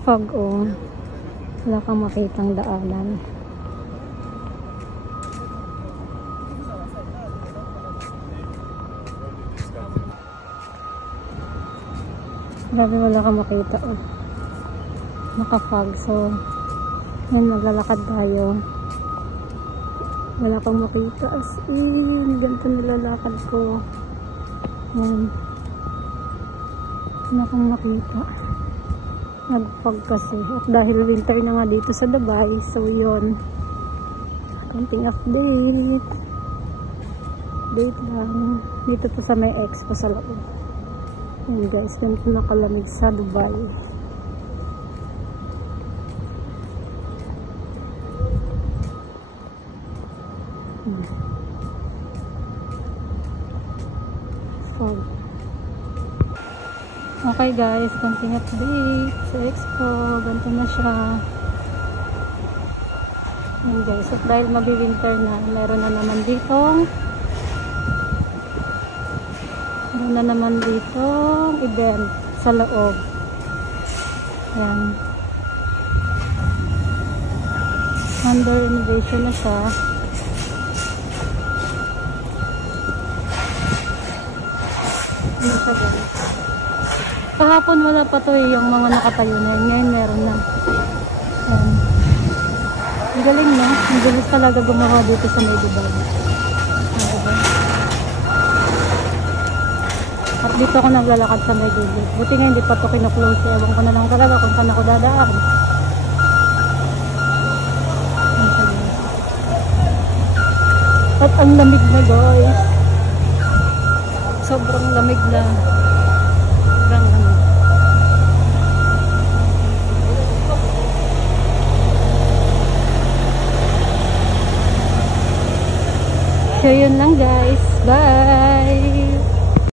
Pag wala kang makitang daanan. Grabe, wala kang makita nakafog. So yan, maglalakad tayo. Wala kang makita, as in ganito nilalakad ko. Yan, wala kang makita, nagfog kasi. At dahil winter na nga dito sa Dubai, so yun, konting update lang dito po sa may expo sa loob. Yan guys, ganito nakalamig sa Dubai. Fog. Okay guys, konting update sa expo. Ganito na siya. Yan guys, at dahil mabi-winter na, meron na naman ditong event sa loob. Yan, under renovation na siya. Ano siya guys, kahapon wala pa to yung mga nakatayo na yun. Ngayon meron na. Yan, ang galing no, ang galing talaga gumawa dito sa may Dubai. At dito ako naglalakad sa may gilid. Buti nga hindi pa ito kino-close. Ewan ko na lang talaga kung saan ako dadaan. At ang lamig na guys. Sobrang lamig na. Sobrang lamig. So yun lang guys. Bye!